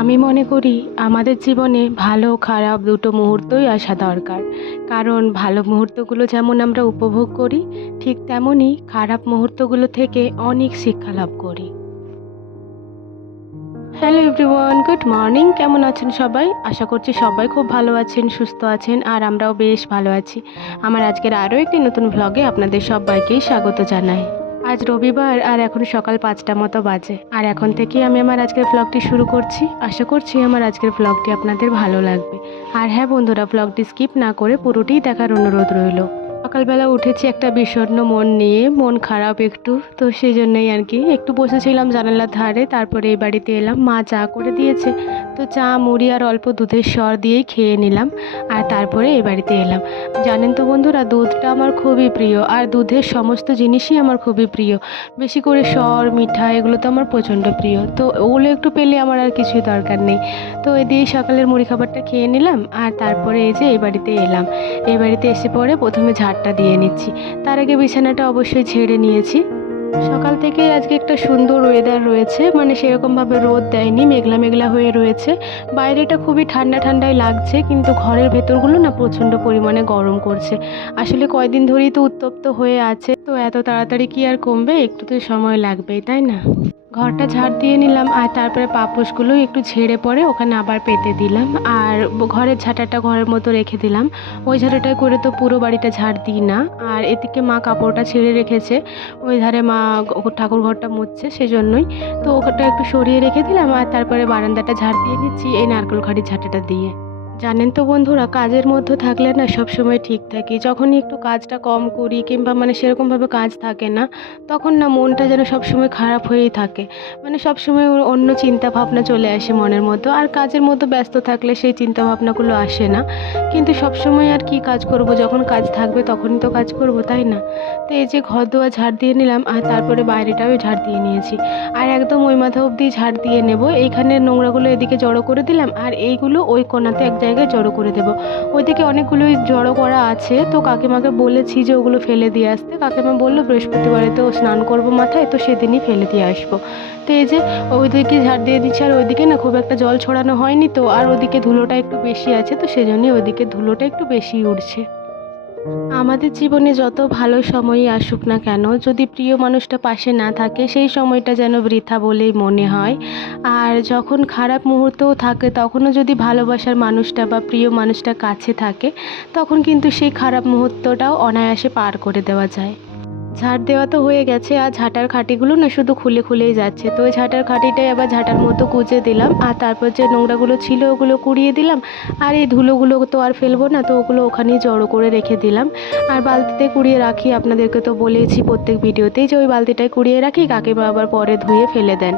আমি মনে করি আমাদের জীবনে ভালো খারাপ দুটো মুহূর্তই আসা দরকার। কারণ ভালো মুহূর্তগুলো যেমন আমরা উপভোগ করি, ঠিক তেমনই খারাপ মুহূর্তগুলো থেকে অনেক শিক্ষা লাভ করি। Hello everyone, good morning. কেমন আছেন সবাই? আশা করছি সবাই খুব ভালো আছেন, সুস্থ আছেন, আর আমরাও বেশ ভালো আছি। আমার আজকের আরও একটি নতুন ভ্লগে আপনাদের সবাইকেই স্বাগত জানাই। আজ রবিবার আর এখন সকাল ৫টা মতো বাজে, আর এখন থেকেই আমি আমার আজকের ভ্লগটি শুরু করছি। আশা করছি আমার আজকের ভ্লগটি আপনাদের ভালো লাগবে। আর হ্যাঁ বন্ধুরা, ভ্লগটি স্কিপ না করে পুরোটিই দেখার অনুরোধ রইল। সকালবেলা উঠেছি একটা বিষণ্ণ মন নিয়ে, মন খারাপ একটু, তো সেই জন্যই আর কি একটু বসেছিলাম জানালার ধারে। তারপরে এই বাড়িতে এলাম, মা চা করে দিয়েছে, তো চা মুড়ি আর অল্প দুধের সর দিয়েই খেয়ে নিলাম। আর তারপরে এই বাড়িতে এলাম। জানেন তো বন্ধুরা, দুধটা আমার খুবই প্রিয়, আর দুধের সমস্ত জিনিসই আমার খুবই প্রিয়। বেশি করে সর মিঠা এগুলো তো আমার প্রচণ্ড প্রিয়, তো ওগুলো একটু পেলে আমার আর কিছুই দরকার নেই। তো এ দিয়ে সকালের মুড়ি খাবারটা খেয়ে নিলাম, আর তারপরে এই যে এই বাড়িতে এলাম। এই বাড়িতে এসে পরে প্রথমে ঝাড়টা দিয়ে নিচ্ছি, তার আগে বিছানাটা অবশ্যই ঝেড়ে নিয়েছি। সকাল থেকে আজকে একটা সুন্দর ওয়েদার রয়েছে, মানে সেরকমভাবে রোদ দেয়নি, মেঘলা মেঘলা হয়ে রয়েছে। বাইরেটা খুবই ঠান্ডা ঠান্ডাই লাগছে, কিন্তু ঘরের ভেতরগুলো না প্রচণ্ড পরিমাণে গরম করছে। আসলে কয়দিন ধরেই তো উত্তপ্ত হয়ে আছে, তো এত তাড়াতাড়ি কি আর কমবে? একটু তো সময় লাগবেই, তাই না? ঘরটা ঝাড় দিয়ে নিলাম, আর তারপরে পাপোশগুলো একটু ঝেড়ে পরে ওখানে আবার পেতে দিলাম। আর ঘরের ঝাঁটাটা ঘরের মতো রেখে দিলাম। ওই ঝাঁটাটাই করে তো পুরো বাড়িটা ঝাড় দিই না। আর এদিকে মা কাপড়টা ছেড়ে রেখেছে, ওই ধারে মা ঠাকুর ঘরটা মুছছে, সেজন্যই তো ওটা একটু সরিয়ে রেখে দিলাম। আর তারপরে বারান্দাটা ঝাড় দিয়ে নিচ্ছি এই নারকেল খাড়ির ঝাঁটাটা দিয়ে। জানেন তো বন্ধুরা, কাজের মধ্যে থাকলে না সবসময় ঠিক থাকি। যখনই একটু কাজটা কম করি কিংবা মানে সেরকমভাবে কাজ থাকে না, তখন না মনটা যেন সবসময় খারাপ হয়েই থাকে। মানে সবসময় অন্য চিন্তা ভাবনা চলে আসে মনের মধ্যে, আর কাজের মধ্যে ব্যস্ত থাকলে সেই চিন্তা ভাবনাগুলো আসে না। কিন্তু সবসময় আর কি কাজ করব, যখন কাজ থাকবে তখনই তো কাজ করব, তাই না? তো এই যে ঘর দুয়ার ঝাড় দিয়ে নিলাম, আর তারপরে বাইরেটাও ঝাড় দিয়ে নিয়েছি। আর একদম ওই মাথা অবধি ঝাড় দিয়ে নেব। এইখানে নোংরাগুলো এদিকে জড়ো করে দিলাম, আর এইগুলো ওই কোণাতে এক জায়গায় জড়ো করে দেবো। ওইদিকে অনেকগুলোই জড়ো করা আছে, তো কাকিমাকে বলেছি যে ওগুলো ফেলে দিয়ে আসতে। কাকিমা বললো বৃহস্পতিবারে তো স্নান করবো মাথায়, তো সেদিনই ফেলে দিয়ে আসবো। তো এই যে ওইদিকে ঝাড় দিয়ে দিচ্ছি, আর ওইদিকে না খুব একটা জল ছড়ানো হয়নি তো, আর ওদিকে ধুলোটা একটু বেশি আছে, তো সেজন্যই ওইদিকে ধুলোটা একটু বেশি উঠছে। আমাদের জীবনে যত ভালো সময়ই আসুক না কেন, যদি প্রিয় মানুষটা পাশে না থাকে সেই সময়টা যেন বৃথা বলেই মনে হয়। আর যখন খারাপ মুহূর্তও থাকে, তখনও যদি ভালোবাসার মানুষটা বা প্রিয় মানুষটা কাছে থাকে, তখন কিন্তু সেই খারাপ মুহূর্তটাও অনায়াসে পার করে দেওয়া যায়। ঝাড় দেওয়া তো হয়ে গেছে, আর ঝাঁটার খাটিগুলো না শুধু খুলে খুলেই যাচ্ছে, তো ওই ঝাঁটার খাটিটাই আবার ঝাঁটার মতো কুচে দিলাম। আর তারপর যে নোংরাগুলো ছিল ওগুলো কুড়িয়ে দিলাম। আর এই ধুলোগুলো তো আর ফেলবো না, তো ওগুলো ওখানেই জড়ো করে রেখে দিলাম। আর বালতিতে কুড়িয়ে রাখি, আপনাদেরকে তো বলেইছি প্রত্যেক ভিডিওতেই যে ওই বালতিটায় কুড়িয়ে রাখি, কাকিমা আবার পরে ধুয়ে ফেলে দেন।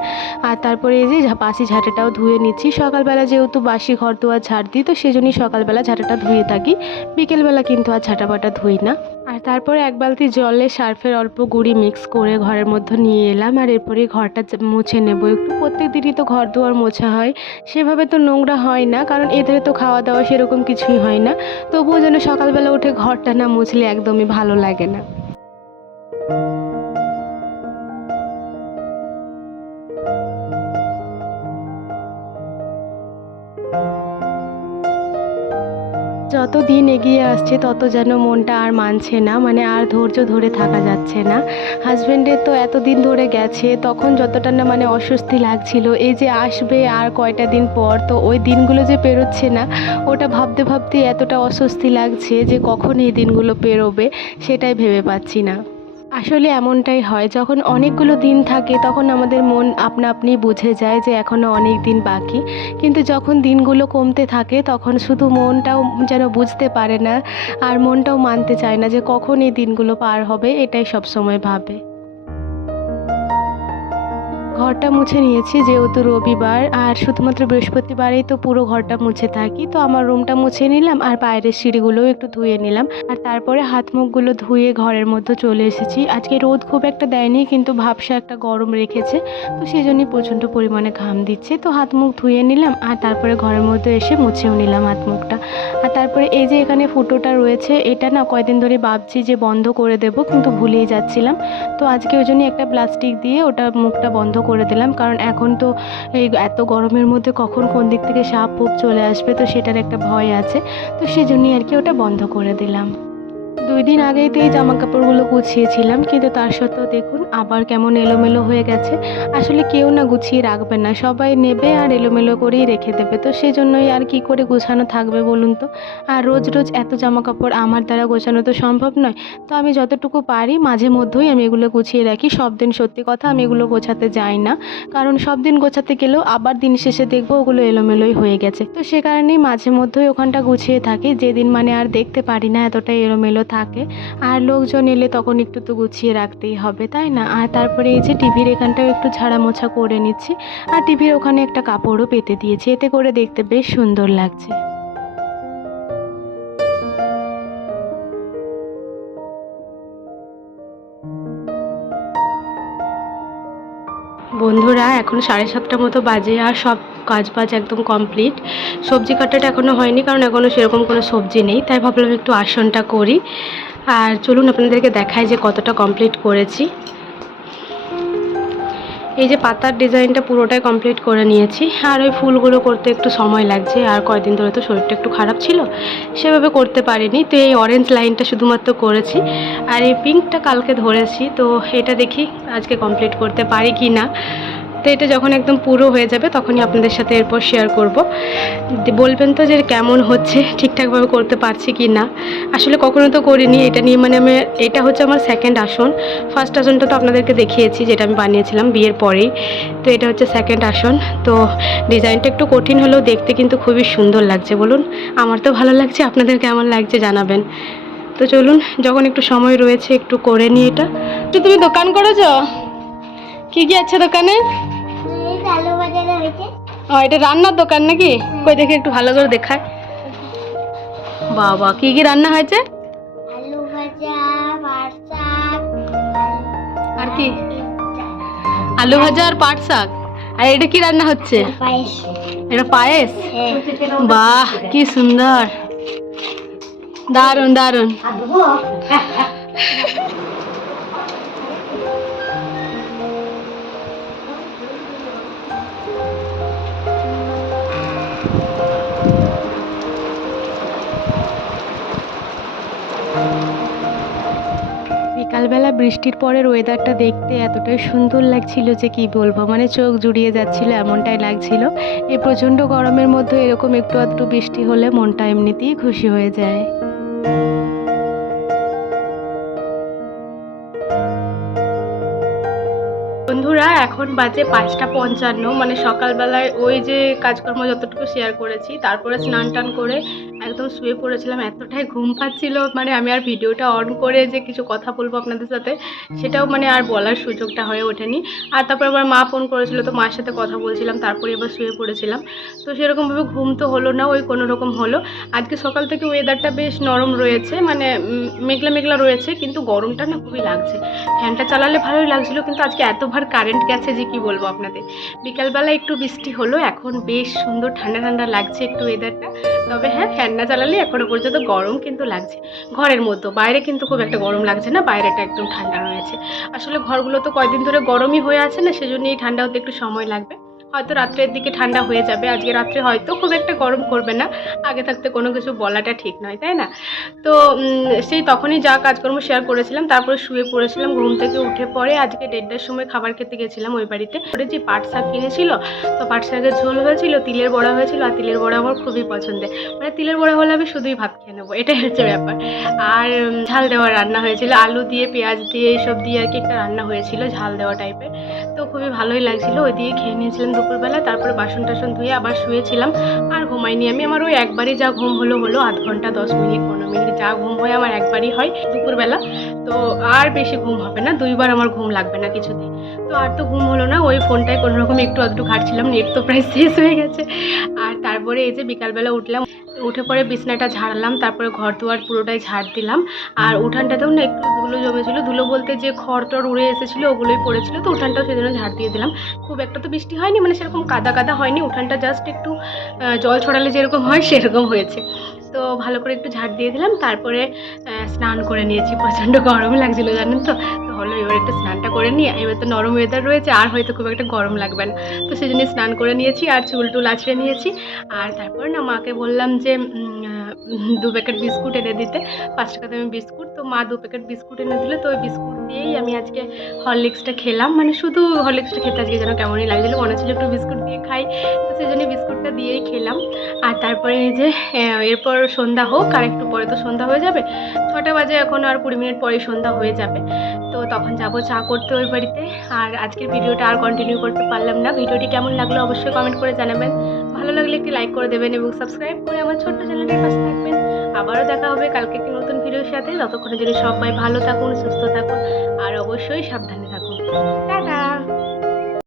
আর তারপরে এই যে বাসি ঝাঁটাটাও ধুয়ে নিচ্ছি। সকালবেলা যেহেতু বাসি ঘর দুয়ার ঝাড় দিই, তো সেজন্যই সকালবেলা ঝাঁটাটা ধুয়ে থাকি। বিকেলবেলা কিন্তু আর ঝাঁটা পাটা ধুই না। আর তারপরে এক বালতি জলে সার্ফের অল্প গুঁড়ি মিক্স করে ঘরের মধ্যে নিয়ে এলাম, আর এরপরেই ঘরটা মুছে নেব একটু। প্রত্যেক দিনই তো ঘর দুয়ার মোছা হয়, সেভাবে তো নোংরা হয় না, কারণ এদের তো খাওয়া দাওয়া সেরকম কিছুই হয় না। তবুও যেন সকালবেলা উঠে ঘরটা না মুছলে একদমই ভালো লাগে না। যত দিন এগিয়ে আসছে তত যেন মনটা আর মানছে না, মানে আর ধৈর্য ধরে থাকা যাচ্ছে না। হাজব্যান্ডের তো এতদিন ধরে গেছে, তখন যতটা না মানে অস্বস্তি লাগছিল, এই যে আসবে আর কয়টা দিন পর, তো ওই দিনগুলো যে পেরোচ্ছে না, ওটা ভাবতে ভাবতে এতটা অস্বস্তি লাগছে যে কখন এই দিনগুলো পেরোবে সেটাই ভেবে পাচ্ছি না। আসলে এমনটাই হয়, যখন অনেকগুলো দিন থাকে তখন আমাদের মন আপনা আপনি বুঝে যায় যে এখনও অনেক দিন বাকি। কিন্তু যখন দিনগুলো কমতে থাকে তখন শুধু মনটাও যেন বুঝতে পারে না, আর মনটাও মানতে চায় না যে কখন এই দিনগুলো পার হবে, এটাই সব সময় ভাবে। ঘরটা মুছে নিয়েছি যেহেতু রবিবার, আর শুধুমাত্র বৃহস্পতিবারেই তো পুরো ঘরটা মুছে থাকি। তো আমার রুমটা মুছে নিলাম, আর বাইরের সিঁড়িগুলোও একটু ধুয়ে নিলাম। আর তারপরে হাত মুখগুলো ধুয়ে ঘরের মধ্যে চলে এসেছি। আজকে রোদ খুব একটা দেয়নি, কিন্তু ভাবসা একটা গরম রেখেছে, তো সেই জন্যই প্রচণ্ড পরিমাণে ঘাম দিচ্ছে। তো হাত মুখ ধুয়ে নিলাম, আর তারপরে ঘরের মধ্যে এসে মুছেও নিলাম হাত মুখটা। আর তারপরে এই যে এখানে ফুটোটা রয়েছে, এটা না কয়দিন ধরে ভাবছি যে বন্ধ করে দেব, কিন্তু ভুলেই যাচ্ছিলাম। তো আজকে ওই জন্যই একটা প্লাস্টিক দিয়ে ওটা মুখটা বন্ধ করে দিলাম, কারণ এখন তো এই এত গরমের মধ্যে কখন কোন দিক থেকে সাপ পুপ চলে আসবে, তো সেটার একটা ভয় আছে। তো সেজন্যই আর কি ওটা বন্ধ করে দিলাম। 2 দিন আগেই তো এই জামা কাপড়গুলো গুছিয়েছিলাম, কিন্তু তার সত্ত্বেও দেখুন আবার কেমন এলোমেলো হয়ে গেছে। আসলে কেউ না গুছিয়ে রাখবে না, সবাই নেবে আর এলোমেলো করেই রেখে দেবে। তো সেজন্যই আর কি করে গোছানো থাকবে বলুন তো। আর রোজ রোজ এত জামা কাপড় আমার দ্বারা গোছানো তো সম্ভব নয়। তো আমি যতটুকু পারি মাঝে মধ্যেই আমি এগুলো গুছিয়ে রাখি। সব দিন সত্যি কথা আমি এগুলো গোছাতে যাই না, কারণ সব দিন গোছাতে গেলেও আবার দিন শেষে দেখবো ওগুলো এলোমেলোই হয়ে গেছে। তো সে কারণেই মাঝে মধ্যেই ওখানটা গুছিয়ে থাকি, যেদিন মানে আর দেখতে পারি না এতটাই এলোমেলো থাকে। আর লোকজন এলে তখন একটু তো গুছিয়ে রাখতেই হবে, তাই না? আর তারপরে এই যে টিভির এখানটাও একটু ঝাড়া মোছা করে নিচ্ছি। আর টিভির ওখানে একটা কাপড়ও পেতে দিয়েছি, এতে করে দেখতে বেশ সুন্দর লাগছে। বন্ধুরা এখন 7:30 মতো বাজে, আর সব কাজ বাজ একদম কমপ্লিট। সবজি কাটাটা এখনও হয়নি, কারণ এখনও সেরকম কোনো সবজি নেই, তাই ভাবলাম একটু আসনটা করি। আর চলুন আপনাদেরকে দেখাই যে কতটা কমপ্লিট করেছি। এই যে পাতার ডিজাইনটা পুরোটাই কমপ্লিট করে নিয়েছি। আর ওই ফুলগুলো করতে একটু সময় লাগছে, আর কয়েকদিন ধরে তো শরীরটা একটু খারাপ ছিল, সেভাবে করতে পারিনি। তো এই অরেঞ্জ লাইনটা শুধুমাত্র করেছি, আর এই পিঙ্কটা কালকে ধরেছি। তো এটা দেখি আজকে কমপ্লিট করতে পারি কি না। তো এটা যখন একদম পুরো হয়ে যাবে তখনই আপনাদের সাথে এরপর শেয়ার করব। বলবেন তো যে কেমন হচ্ছে, ঠিকঠাকভাবে করতে পারছি কি না। আসলে কখনো তো করিনি এটা নিয়ে, মানে আমি, এটা হচ্ছে আমার সেকেন্ড আসন। ফার্স্ট আসনটা তো আপনাদেরকে দেখিয়েছি, যেটা আমি বানিয়েছিলাম বিয়ের পরেই। তো এটা হচ্ছে সেকেন্ড আসন। তো ডিজাইনটা একটু কঠিন হলেও দেখতে কিন্তু খুবই সুন্দর লাগছে বলুন। আমার তো ভালো লাগছে, আপনাদের কেমন লাগছে জানাবেন। তো চলুন, যখন একটু সময় রয়েছে একটু করে নিই এটা। তো তুমি দোকান করেছো? কি কি আছে দোকানে? ও, এটা রান্নার দোকান নাকি? কই দেখে একটু ভালো করে দেখায়। বাবা, কি কি রান্না হয়েছে? আলু ভাজা, পাট শাক, আর কি? আলু ভাজা আর পাট শাক। আর এটা কি রান্না হচ্ছে? পায়েস। এটা পায়েস? বাহ, কি সুন্দর, দারুণ দারুণ। বিকালবেলা বৃষ্টির পরের ওয়েদারটা দেখতে এতটাই সুন্দর লাগছিল যে কি বলবো, মানে চোখ জুড়িয়ে যাচ্ছিল, এমনটাই লাগছিল। এই প্রচণ্ড গরমের মধ্যে এরকম একটু আধটু বৃষ্টি হলে মনটা এমনিতেই খুশি হয়ে যায়। বন্ধুরা এখন বাজে 5:55, মানে সকালবেলায় ওই যে কাজকর্ম যতটুকু শেয়ার করেছি, তারপরে স্নান টান করে একদম শুয়ে পড়েছিলাম। এতটাই ঘুম পাচ্ছিল, মানে আমি আর ভিডিওটা অন করে যে কিছু কথা বলবো আপনাদের সাথে সেটাও মানে আর বলার সুযোগটা হয়ে ওঠেনি। আর তারপর আবার মা ফোন করেছিল, তো মার সাথে কথা বলছিলাম, তারপরে এবার শুয়ে পড়েছিলাম। তো সেরকমভাবে ঘুম তো হলো না, ওই কোনো রকম হলো। আজকে সকাল থেকে ওয়েদারটা বেশ নরম রয়েছে, মানে মেঘলা মেঘলা রয়েছে, কিন্তু গরমটা না খুবই লাগছে। ফ্যানটা চালালে ভালোই লাগছিলো, কিন্তু আজকে এতবার কারেন্ট গেছে যে কি বলবো আপনাদের। বিকালবেলা একটু বৃষ্টি হলো, এখন বেশ সুন্দর ঠান্ডা ঠান্ডা লাগছে একটু ওয়েদারটা। তবে হ্যাঁ, ফ্যান না চালালে এখনো পর্যন্ত গরম কিন্তু লাগছে ঘরের মধ্যে। বাইরে কিন্তু খুব একটা গরম লাগছে না, বাইরেটা একদম ঠান্ডা রয়েছে। আসলে ঘরগুলো তো কয়েকদিন ধরে গরমই হয়ে আছে না, সেজন্য এই ঠান্ডা হতে একটু সময় লাগবে। হয়তো রাত্রের দিকে ঠান্ডা হয়ে যাবে, আজকে রাত্রে হয়তো খুব একটা গরম করবে না। আগে থাকতে কোনো কিছু বলাটা ঠিক নয়, তাই না? তো সেই তখনই যা কাজকর্ম শেয়ার করেছিলাম, তারপরে শুয়ে পড়েছিলাম। ঘুম থেকে উঠে পরে আজকে 1:30টার সময় খাবার খেতে গেছিলাম ওই বাড়িতে। পরে যে পাট শাক কিনেছিল, তো পাট শাকের ঝোল হয়েছিল, তিলের বড়া হয়েছিল। আর তিলের বড়া আমার খুবই পছন্দের, মানে তিলের বড়া হলে আমি শুধুই ভাত খেয়ে নেবো, এটাই হচ্ছে ব্যাপার। আর ঝাল দেওয়া রান্না হয়েছিল, আলু দিয়ে পেঁয়াজ দিয়ে এইসব দিয়ে আর কি একটা রান্না হয়েছিল, ঝাল দেওয়া টাইপের। তো খুবই ভালোই লাগছিল, ওই দিয়ে খেয়ে নিয়েছিলাম দুপুরবেলা। তারপরে বাসন টাসন ধুয়ে আবার শুয়েছিলাম, আর ঘুমাইনি আমি। আমার ওই একবারই যা ঘুম হলো 0.5 ঘন্টা 10 মিনিট 15 মিনিট যা ঘুম হয় আমার একবারই হয় দুপুরবেলা। তো আর বেশি ঘুম হবে না, 2বার আমার ঘুম লাগবে না কিছুতেই। তো আর তো ঘুম হলো না, ওই ফোনটায় কোনোরকম একটু আধটু ঘাটছিলাম, নেট তো প্রায় শেষ হয়ে গেছে। আর তারপরে এই যে বিকালবেলা উঠলাম, উঠে পরে বিছনাটা ঝাড়লাম, তারপরে ঘর দুয়ার পুরোটাই ঝাড় দিলাম। আর উঠানটাতেও না একটু ধুলো জমেছিল, ধুলো বলতে যে খড় টড় উড়ে এসেছিলো ওগুলোই পড়েছিল, তো উঠানটাও সেজন্য ঝাড় দিয়ে দিলাম। খুব একটা তো বৃষ্টি হয়নি, মানে সেরকম কাদা কাদা হয়নি, উঠানটা জাস্ট একটু জল ছড়ালে যেরকম হয় সেরকম হয়েছে। তো ভালো করে একটু ঝাড় দিয়ে দিলাম, তারপরে স্নান করে নিয়েছি। প্রচণ্ড গরম লাগছিলো জানেন তো। তো হলো এবার একটু স্নানটা করে নিই, এবার তো নরম ওয়েদার রয়েছে, আর হয়তো খুব একটা গরম লাগবে না। তো সেই জন্য স্নান করে নিয়েছি আর চুল টুল আঁচড়ে নিয়েছি। আর তারপর না মাকে বললাম যে 2 প্যাকেট বিস্কুট এনে দিতে। 5 টাকা দামের বিস্কুট, তো মা 2 প্যাকেট বিস্কুট এনে দিলে। তো ওই বিস্কুট দিয়েই আমি আজকে হরলিক্সটা খেলাম। মানে শুধু হরলিক্সটা খেতে আজকে যেন কেমনই লাগছিলো, মনে হচ্ছিলো একটু বিস্কুট দিয়ে খাই। তো সেই জন্য বিস্কুটটা দিয়েই খেলাম। আর তারপরে এই যে এরপর সন্ধ্যা হোক, আর একটু পরে তো সন্ধ্যা হয়ে যাবে। 6টা বাজে, এখন আর 20 মিনিট পরেই সন্ধ্যা হয়ে যাবে। তো তখন যাব চা করতে ওই বাড়িতে। আর আজকের ভিডিওটা আর কন্টিনিউ করতে পারলাম না। ভিডিওটি কেমন লাগলো অবশ্যই কমেন্ট করে জানাবেন। ভালো লাগলে একটি লাইক করে দেবেন এবং সাবস্ক্রাইব করে আমার ছোট্ট চ্যানেলটির পাশে থাকবেন। আবারও দেখা হবে কালকে একটি নতুন ভিডিওর সাথে। ততক্ষণের জন্য সবাই ভালো থাকুন, সুস্থ থাকুন আর অবশ্যই সাবধানে থাকুন। টাটা।